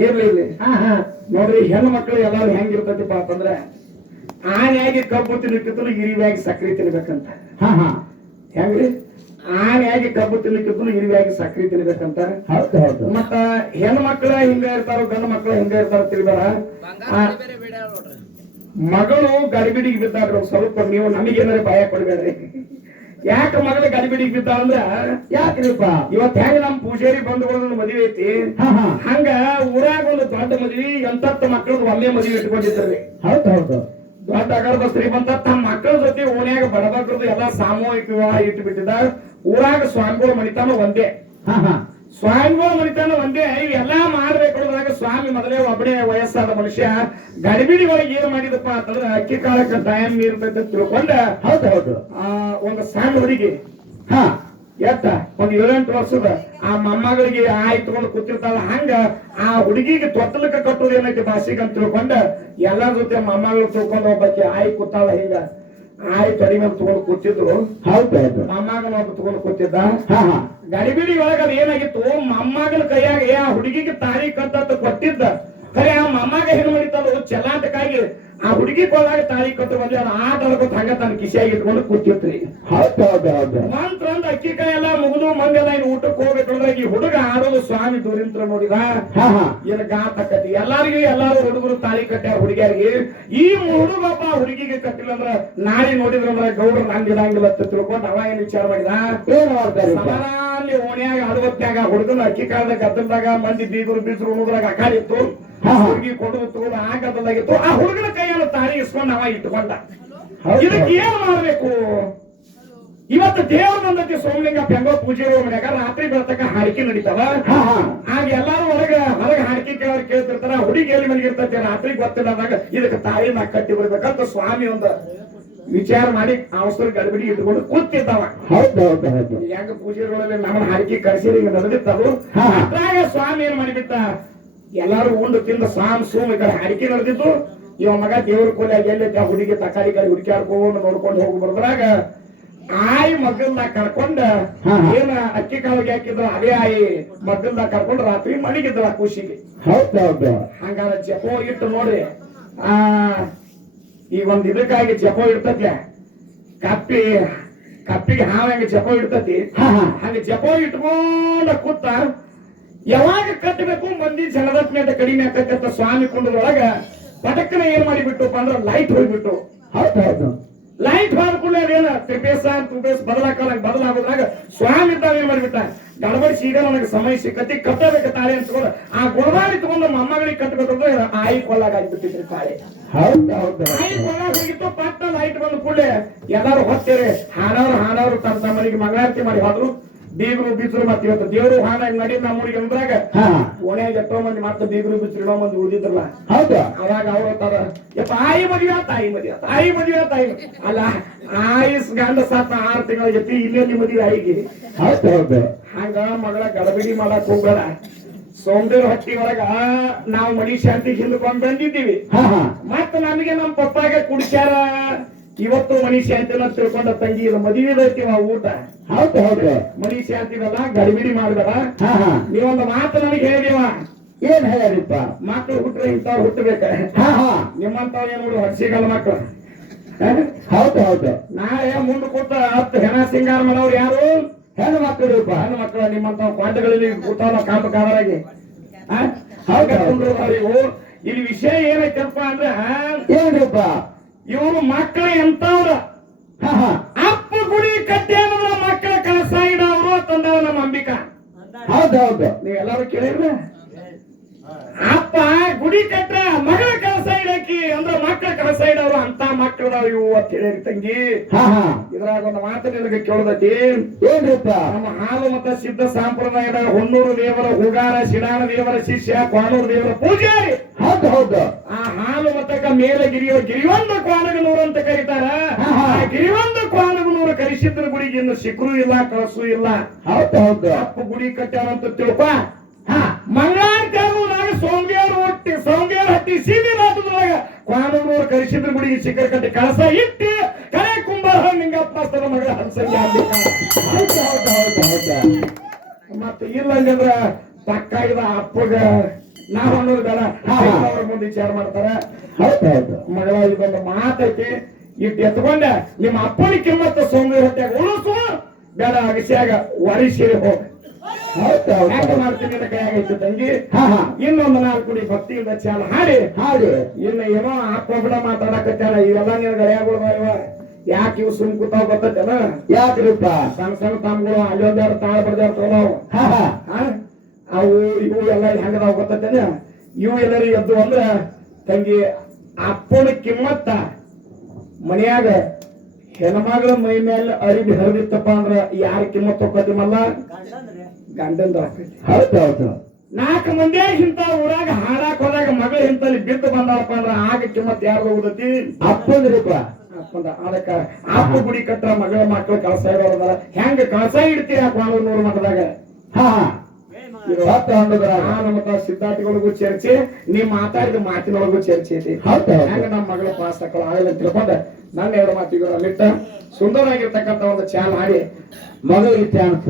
ಇರ್ಲಿ ಇರ್ಲಿ ಹಾ ಹಾ. ನೋಡ್ರಿ ಹೆಣ್ಣು ಮಕ್ಕಳು ಎಲ್ಲಾರು ಹೆಂಗಿರ್ತೈತಿಪ್ಪ ಅಂತಂದ್ರೆ ಆನೆಯಾಗಿ ಕಬ್ಬು ತಿನ್ಲಿಕ್ಕಿದ್ರು ಇರಿವಿಯಾಗಿ ಸಕ್ರಿ ತಿನ್ಬೇಕಂತ. ಹಾ ಹಾ. ಹೆಂಗ್ರಿ? ಆನೆಯಾಗಿ ಕಬ್ಬು ತಿನ್ಲಿಕ್ಕಿದ್ರು ಇರಿವಿಯಾಗಿ ಸಕ್ರಿ ತಿನ್ಬೇಕಂತ. ಹೌದು ಹೌದು. ಮತ್ತ ಹೆಣ್ಣು ಮಕ್ಕಳ ಹಿಂಗ ಇರ್ತಾರ ಗಂಡು ಮಕ್ಕಳ ಹಿಂಗ ಇರ್ತಾರ ತಿಳಿದಾರ ಮಗಳು ಗಡಿಬಿಡಿಗೆ ಬಿದ್ದಾರ ಸ್ವಲ್ಪ ನೀವು ನಮಗೇನಾರ ಭಯ ಕೊಡ್ಬೇಡ್ರಿ. ಯಾಕ ಮಗಳ ಗಡಿಬಿಡಿ ಬಿದ್ದ ಅಂದ್ರ? ಯಾಕ್ರಿಪ್ಪ? ಇವತ್ ಹೆಂಗ ನಮ್ ಪೂಜಾರಿ ಬಂಧುಗಳ ಮದುವೆ ಐತಿ? ಹಂಗ ಊರಾಗ ಒಂದು ದೊಡ್ಡ ಮದ್ವಿ ಎಂತತ್ತ ಮಕ್ಕಳದ್ ಒಂದೇ ಮದುವೆ ಇಟ್ಕೊಂಡಿದ್ರಿ ಹೌದು ಹೌದು. ದೊಡ್ಡ ಅಗರದ ಶ್ರೀಮಂತ ತಮ್ಮ ಮಕ್ಕಳ ಜೊತೆ ಓಣ್ಯಾಗ ಬಡಬಗ್ರದ್ದು ಎಲ್ಲಾ ಸಾಮೂಹಿಕ ವಿವಾಹ ಇಟ್ಬಿಟ್ಟಿದ ಊರಾಗ ಸ್ವಾಮಿಗಳು ಮನಿತಾನ ಒಂದೇ. ಹಾ ಹಾ. ಸ್ವಾಮಿಗಳು ಮನಿತಾನ ಒಂದೇ ಎಲ್ಲಾ ಮಾಡ್ಬೇಕು ಸ್ವಾಮಿ ಮೊದಲೇ ಒಬ್ಬನೇ ವಯಸ್ಸಾದ ಮನುಷ್ಯ. ಗಡಿಬಿಡಿ ಒಳಗೆ ಏನ್ ಮಾಡಿದಪ್ಪ ಅಂತಂದ್ರೆ ಅಕ್ಕಿ ಕಾಳಕ್ಕ ಟೈಮ್ ಇರ್ತೈತೆ ತಿಳ್ಕೊಂಡ ಹೌದು ಹೌದು. ಆ ಒಂದು ಸಣ್ಣ ಹುಡುಗಿ. ಹಾ. ಎತ್ತ ಒಂದ್ ಏಳೆಂಟು ವರ್ಷದ. ಆ ಮೊಮ್ಮಗಳಿಗೆ ಆಯ್ ತಗೊಂಡು ಕೂತಿರ್ತಾಳ. ಹಂಗ ಆ ಹುಡುಗಿಗೆ ತೊತ್ತಲಕ್ಕ ಕಟ್ಟೋದು ಏನೈತಿ ಭಾಷೆಗೆ ಅಂತ ತಿಳ್ಕೊಂಡ ಎಲ್ಲಾರ ಜೊತೆ ಮೊಮ್ಮಗಳು ತಿಳ್ಕೊಂಡು ಒಬ್ಬಕ್ಕೆ ಆಯ್ ಕೂತಾಳ ಹಿಂಗ. ಆಯ್ ತಡಿ ಮೇಲೆ ತಗೊಂಡು ಕೂತಿದ್ರು. ಹೌದು ಹೌದು. ಮೊಮ್ಮಗನ ಒಬ್ಬ ತಗೊಂಡು ಕೂತಿದ್ದ. ಹಾ ಹಾ. ಗಡಿಬಿಡಿ ಒಳಗ ಅದ್ ಏನಾಗಿತ್ತು? ಮೊಮ್ಮಗನ ಕೈಯಾಗ ಆ ಹುಡುಗಿಗೆ ತಾಳಿ ಕತ್ತ ಕೊಟ್ಟಿದ್ದ. ಖರೆ ಆ ಮೊಮ್ಮಗ ಹೆಣ್ಣು ಮಾಡಿತ್ತಲ್ಲ ಚಲಾಟಕ್ಕಾಗಿ ಆ ಹುಡುಗಿ ಕೊಳ್ಳಾಗ ತಾಳಿ ಕಟ್ಟು ಬಂದ್ರೆ ಆ ಆಡ್ಕೊತ ಹಂಗ ತನ್ನ ಕಿಸೆಯಾಗಿ ಇಟ್ಕೊಂಡು ಕೂತಿರ್ತ್ರಿ ಹೌದು ಹೌದು ಹೌದು. ಮಂತ್ರ ಅಂದ ಅಕ್ಕಿ ಕಾಯಿ ಹುಡುಗ ಆಡೋದು ಸ್ವಾಮಿ ದೂರಿಂತ್ರ ನೋಡಿದ? ಹಾ ಕಟ್ಟಿ ಎಲ್ಲಾರಿಗೂ ಎಲ್ಲಾರು ಹುಡುಗರು ತಾಳಿ ಕಟ್ಟ್ಯಾರ ಹುಡುಗಿಯರಿಗೆ. ಈ ಹುಡುಗಪ್ಪ ಹುಡುಗಿಗೆ ಕಟ್ಟಿಲ್ಲ ಅಂದ್ರ ನಾಳೆ ನೋಡಿದ್ರಂದ್ರ ಗೌಡ್ರ ನಂಗಿದಂಗಿಲ್ಲ ಅಂತ ತಿಳ್ಕೊಂಡು ಅವ ಏನ್ ವಿಚಾರ ಮಾಡಿದ? ಏನ್ ಓಣಿಯಾಗ ಅಡವತ್ನ್ಯಾಗ ಹುಡುಗನ ಅಕ್ಕಿ ಕಾಲದ ಗದ್ದಲ್ದಾಗ ಮಂದಿ ಬೀಗರು ಬೀಸರು ಹುಡುಗರಾಗ ಅಕಾಲಿತ್ತು. ಹುಡುಗಿ ಕೊಡುವ ತಗೊಂಡು ಆ ಗದ್ದಲ್ದಾಗಿತ್ತು ಆ ಹುಡುಗನ ಕೈಯಲ್ಲಿ ತಾಳಿ ಇಸ್ಕೊಂಡು ಅವ ಇಟ್ಕೊಂಡ. ಇದಕ್ಕೆ ಏನ್ ಮಾಡ್ಬೇಕು? ಇವತ್ತು ದೇವ್ರ ಬಂದತಿ ಸೋಮಲಿಂಗ ಬೆಂಗ ಪೂಜೆ ಮನ್ಯಾಗ ರಾತ್ರಿ ಬರ್ತಕ್ಕ ಹಾಡಿಕೆ ನಡೀತಾವ? ಆಗ ಎಲ್ಲಾರು ಹೊರಗ ಹೊರಗೆ ಹಾಡಿಕೆ ಕೇಳೋರು ಕೇಳ್ತಿರ್ತಾರ ಹುಡುಗಿ ಎಲ್ಲಿ ಮಲಗಿರ್ತೈತಿ ರಾತ್ರಿ ರಾತ್ರಿ ಗೊತ್ತಿಲ್ಲದಾಗ ಇದಕ್ಕೆ ತಾಯಿ ನಾ ಕಟ್ಟಿ ಬರ್ಬೇಕಂತ ಸ್ವಾಮಿ ಒಂದು ವಿಚಾರ ಮಾಡಿ ಅವಸರ ಗಡ್ಬಿಡಿ ಇಟ್ಕೊಂಡು ಕೂತಿದ್ದಾವ. ಹೆಂಗ ಪೂಜೆಗಳಲ್ಲಿ ನಮ್ಮ ಹಾಡಿಕೆ ಕರ್ಸಿರಿ ಹಾ. ಅದ್ರಾಗ ಸ್ವಾಮಿ ಏನ್ ಮಾಡಿಬಿಟ್ಟ? ಎಲ್ಲಾರು ಉಂಡು ತಿಂದ ಸ್ವಾಮಿ ಸೋಮ ಈ ಕಡೆ ಹಾಡಿಕೆ ನಡೆದಿತ್ತು. ಇವ ಮಗ ದೇವ್ರ ಕೋಲೆ ಎಲ್ಲಿ ಹುಡುಗಿ ತಕಾರಿ ಕಡೆ ಹುಡುಕಿ ನೋಡ್ಕೊಂಡು ಹೋಗಿ ಬರ್ದ್ರಾಗ ಆಯಿ ಮಗನ್ನ ಕರ್ಕೊಂಡ. ಏನ ಅಕ್ಕಿ ಕಾಳಿಗೆ ಹಾಕಿದ್ರ ಅದೇ ಆಯಿ ಮಗನ್ನ ಕರ್ಕೊಂಡ ರಾತ್ರಿ ಮಣಿಗಿದ್ರ ಖುಷಿಗೆ ಹೌದು ಹೌದು? ಹಂಗಾರ ಜಪೋ ಇಟ್ಟು ನೋಡ್ರಿ. ಆ ಈ ಒಂದ್ ಇದಕ್ಕಾಗಿ ಜಪೋ ಇಡ್ತತ್ಲೆ. ಕಪ್ಪಿ ಕಪ್ಪಿಗೆ ಹಾವ ಹಂಗ ಜಪೋ ಇಡ್ತತಿ. ಹಂಗ ಜಪೋ ಇಟ್ಕೊಂಡ ಕೂತ ಯಾವಾಗ ಕಟ್ಟಬೇಕು ಮಂದಿ ಜನರತ್ನ ಕಡಿಮೆ ಆಕತ್ತ ಸ್ವಾಮಿ ಕುಂಡದೊಳಗ ಪಟಕ್ಕನ ಏನ್ ಮಾಡಿಬಿಟ್ಟು ಅಂದ್ರ ಲೈಟ್ ಹೋಗ್ಬಿಟ್ಟು. ಹೌದೌದು ಹೌದು? ಲೈಟ್ ಮಾಡ್ಕೊಳ್ಳಿ ಅದೇನ ತ್ರಿಪೇಸ ತುಪೇಸ್ ಬದಲಾಕಲ್ಲ ಬದಲಾಗೋದ್ರಾಗ ಸ್ವಾಮಿ ಇದ್ದಾವ ಏನ್ ಮಾಡ್ಬಿಟ್ಟ ಗಡಬಡಿಸಿ ಈಗ ನನಗೆ ಸಮಯ ಸಿಕ್ಕತಿ ಕಟ್ಟಬೇಕು ತಾಳೆ ಅನ್ಸ್ಕೊಂಡು ಆ ಗುಣವಾಡಿ ತಗೊಂಡು ಮೊಮ್ಮಗಳಿಗೆ ಕಟ್ಟಬೇಕಂದ್ರೆ ಆಯಿ ಕೊಳ್ಳಾಗ ಆಗ್ಬಿಟ್ಟಿದ್ರು ತಾಳೆ. ಆಯಿ ಕೊಳ್ಳಾಗ ಹೋಗಿತ್ತು ಪಟ್ಟ ಲೈಟ್ ಬಂದ ಕೂಡಲೇ ಎಲ್ಲಾರು ಹೊತ್ತೇರಿ. ಹಾನವ್ರು ಹಾನವ್ರು ತಮ್ಮ ತಮ್ಮನಿಗೆ ಮಂಗಳಾರತಿ ಮಾಡಿ ಹೋದ್ರು. ಬೀಗರು ಬೀಚರು ಮತ್ತೆ ಇವತ್ತು ದೇವರು ಹಾನ ನಡಿ ನಮ್ಮೂರಿಗೆ ಅಂದ್ರಾಗ ಓಣ್ಯಾಗ ಎಷ್ಟೋ ಮಂದಿ ಮತ್ತೆ ಬೀಗರು ಬೀಚರು ಮಂದಿ ಉಳಿದಿದ್ರಲ್ಲ. ಹೌದು. ಅವಾಗ ಅವ್ರ ತರ ಮದುವೆ ತಾಯಿ ಮದುವೆ ತಾಯಿ ಮದುವೆ ತಾಯಿ. ಅಲ್ಲ ಆಯುಸ್ ಗಂಡ ಸಾತ ಆರು ತಿಂಗಳ ಜೊತೆ ಇಲ್ಲೇ ನಿಮ್ಮ ಮದುವೆ ಆಯಿಗೆ ಹಂಗ ಮಗಳ ಗಡಬಿಡಿ ಮಾಡಕ್ ಹೋಗ್ಬೇಡ. ಸೋಮದೇವ್ರ ಹಟ್ಟಿ ಒಳಗ ನಾವು ಮಣಿ ಶಾಂತಿ ಹಿಂದ್ಕೊಂಡ್ ಬಂದಿದ್ದೀವಿ. ಮತ್ತ ನಮಗೆ ನಮ್ಮ ಪಪ್ಪಾಗೆ ಕುಡಿಸ್ಯಾರ. ಇವತ್ತು ಮಣಿ ಶಾಂತಿನ ತಿಳ್ಕೊಂಡ ತಂಗಿ ಇದು ಮದುವೆ ಐತಿ ಊಟ. ಹೌದು ಹೌದು ಮಣಿ ಶಾಂತಿನಲ್ಲ ಗಡಿಬಿಡಿ ಮಾಡ್ಬೇಡ. ನೀವೊಂದು ಮಾತು ನನಗೆ ಹೇಳಿವ ಏನ್ ಹೇಳಿಪ್ಪ ಮಕ್ಕಳು ಹುಟ್ರೆ ಇಂಥವ್ ಹುಟ್ಟಬೇಕ ಹಾ ಹಾ. ನಿಮ್ಮಂತವ್ ಏನು ನೋಡಿ ಹಡ್ಸಿಗಲ್ಲ ಮಕ್ಕಳು ಹೌದು ಹೌದು. ನಾಳೆ ಮುಂದೆ ಕೂತ ಹತ್ತು ಹೆಣ ಸಿಂಗಾರ ಮಾಡೋರು ಯಾರು? ಹೆಣ್ಣು ಮಕ್ಕಳು ಹೆಣ್ಣು ಮಕ್ಕಳು ನಿಮ್ಮಂತ ಕ್ವಾಟಗಳಲ್ಲಿ ಕೂತಾವ ಕಾಮಕಾರರಾಗಿ ಇವು ಇಲ್ಲಿ ವಿಷಯ ಏನೈತಪ್ಪ ಅಂದ್ರೆ ಏನ್ರಿಪ್ಪ? ಇವರು ಮಕ್ಕಳು ಎಂತವ್ರ ಅಪ್ಪ ಗುಡಿ ಕಟ್ಟ್ಯಾನಂದ್ರ ಮಕ್ಕಳ ಕಳಸ ಇಡವರು ತಂದವ ನಮ್ಮ ಅಂಬಿಕಾ. ಹೌದು ಹೌದು. ನೀವೆಲ್ಲರೂ ಅಪ್ಪ ಗುಡಿ ಕಟ್ಟ ಮಗಳ ಕೆಲಸ ಇಡಕಿ ಅಂದ್ರ ಮಕ್ಕಳ ಕೆಲಸ ಇಡೋರು ಅಂತ ಮಕ್ಕಳದಾವ ಇವು ಅಂತ ಹೇಳಿರಿ ತಂಗಿ. ಇದ್ರಾಗ ಒಂದು ಮಾತು ನಿನಗೆ ಕೇಳದತಿ. ಏನ್ರಿಪ್ಪ? ನಮ್ಮ ಹಾಲು ಮತ ಸಿದ್ಧ ಸಂಪ್ರದಾಯದ ಹೊನ್ನೂರು ದೇವರ ಉಗಾರ ಶಿಡಾನ ದೇವರ ಶಿಷ್ಯ ಕ್ವಾನೂರು ದೇವರ ಪೂಜಾರಿ. ಹೌದು ಹೌದು. ಆ ಹಾಲು ಮತಕ ಮೇಲೆ ಗಿರಿಯೋ ಗಿರಿವಂದ ಕ್ವಾನಗನೂರು ಅಂತ ಕರೀತಾರ. ಆ ಗಿರಿವಂದ ಕ್ವಾನಗನೂರು ಕರಿಸಿದ್ರ ಗುಡಿಗೆ ಇನ್ನು ಸಿಕ್ರು ಇಲ್ಲ ಕಳಸು ಇಲ್ಲ. ಹೌದು ಹೌದು. ಅಪ್ಪ ಗುಡಿ ಕಟ್ಟ್ಯಾರಂತ ತಿಳ್ಕೊ. ಹಾ. ಮಂಗಳಾರತಿ ಸೋಂಗೇರ್ ಸೋಮವಾರ ಹಟ್ಟಿ ಸೀಮೆ ನಾಟದೊಳಗ ಕ್ವಾನಗನೂರು ಕರಿಸಿದ್ರ ಗುಡಿಗೆ ಶಿಖರ್ ಕಟ್ಟಿ ಕಳಸ ಇಟ್ಟಿ ಕರೆ ಕುಂಬಾರ ನಿಂಗಪ್ಪ ಮಾಸ್ತರ ಮಗಳ ಹಂಸಂಗಿ ಮತ್ತ ಇಲ್ಲ ಅಂದ್ರ ಪಕ್ಕ ಇದ ಅಪ್ಪಗ ನಾವ್ ಅನ್ನೋದು ಬೇಡ. ಅವ್ರ ಮುಂದೆ ವಿಚಾರ ಮಾಡ್ತಾರ. ಮಗಳ ಇದೊಂದು ಮಾತೈತಿ. ಇಟ್ಟು ಎತ್ಕೊಂಡ ನಿಮ್ಮ ಅಪ್ಪನ ಕಿಮ್ಮತ್ತ ಹೊಟ್ಟೆಗ ಉಳಿಸು ಬೇಡ ಅಗಸಿಯಾಗ ವರಿಸಿರಿ ಹೋಗ. ಯಾಕೆ ಹೌದು ಮಾಡ್ತೀನಿ ನಿನ್ನ ಕೈಯಾಗೈತಿ ತಂಗಿ? ಹಾ ಹಾ. ಇನ್ನೊಂದು ನಾಲ್ಕು ಕುಡಿ ಭಕ್ತಿಯಿಂದ ಚಾಲ ಹಾಡಿ. ಹಾಡಿ. ಇನ್ನು ಏನೋ ಆ ಪ್ರಾಬ್ಲಮ್ ಮಾತಾಡಕತ್ತಾರ ಇವೆಲ್ಲ ನಿನ್ ಗಡಿಯಾಗಳು ಯಾಕೆ ಇವು ಸುಮ್ ಕೂತಾವ್ ಗೊತ್ತೇನ ಯಾಕ್ರಿಪ್ಪ? ಸಣ್ಣ ಸಣ್ಣ ತಮ್ಗಳು ಅಲ್ಲೊಂದಾರ ತಾಳ ಬರ್ದಾರ ತಗೊಳವು ಹಾ ಹಾ. ಆ? ಅವು ಇವು ಎಲ್ಲ ಹೆಂಗದಾವ ಗೊತ್ತೇನ ಇವು ಎಲ್ಲರೂ ಎದ್ದು ಅಂದ್ರ ತಂಗಿ ಅಪ್ಪನ ಕಿಮ್ಮತ್ತ ಮನ್ಯಾಗ ಹೆಣ್ಮಗಳ ಮೈ ಮೇಲೆ ಅರಿವಿ ಹರಿದಿತ್ತಪ್ಪ ಅಂದ್ರ ಯಾರ ಕಿಮ್ಮತ್ ಹೋಗ್ತತಿಮಲ್ಲ ಗಂಡಂದ ಹೌದು ಹೌದು. ನಾಲ್ಕು ಮಂದಿ ಇಂತ ಊರಾಗ ಹಾಡಾಕ್ ಹೋದಾಗ ಮಗಳ ಇಂತಲ್ಲಿ ಬಿದ್ದು ಬಂದಾರಪ್ಪ ಅಂದ್ರ ಆಗ ಕಿಮ್ಮತ್ ಯಾರು ಹೋಗುದತಿ ಅಪ್ಪಂದ್ರಿಪ್ಪ. ಅಪ್ಪಂದ ಅದಕ್ಕ ಅಪ್ಪ ಗುಡಿ ಕಟ್ಟ ಮಗಳ ಮಕ್ಕಳು ಕಳಸ ಇರೋದಲ್ಲ ಹೆಂಗ ಕಳಸ ಇಡ್ತೀರಾ ನೂರು ಮಠದಾಗ? ಹಾ. ಮತ್ತ ಸಿದ್ಧಾರ್ಥಿಗಳಿಗೂ ಚರ್ಚೆ ನೀವ್ ಮಾತಾಡಿದ ಮಾತಿನೊಳಗೂ ಚರ್ಚೆ ಐತಿ. ಹೆಂಗ ನಮ್ಮ ಮಗಳ ಪಾಸ್ ತಕೊಳ್ಳ ಆಗಲ್ಲ ಅಂತ ತಿಳ್ಕೊಂಡ. ನನ್ನ ಎರಡು ಮಾತಿಗೆ ಅಲ್ಲಿಟ್ಟ ಸುಂದರವಾಗಿರ್ತಕ್ಕಂಥ ಒಂದು ಚಾಲ್ ಮಾಡಿ ಮಗಳಿಗೆ ಚಾನ್ಸ್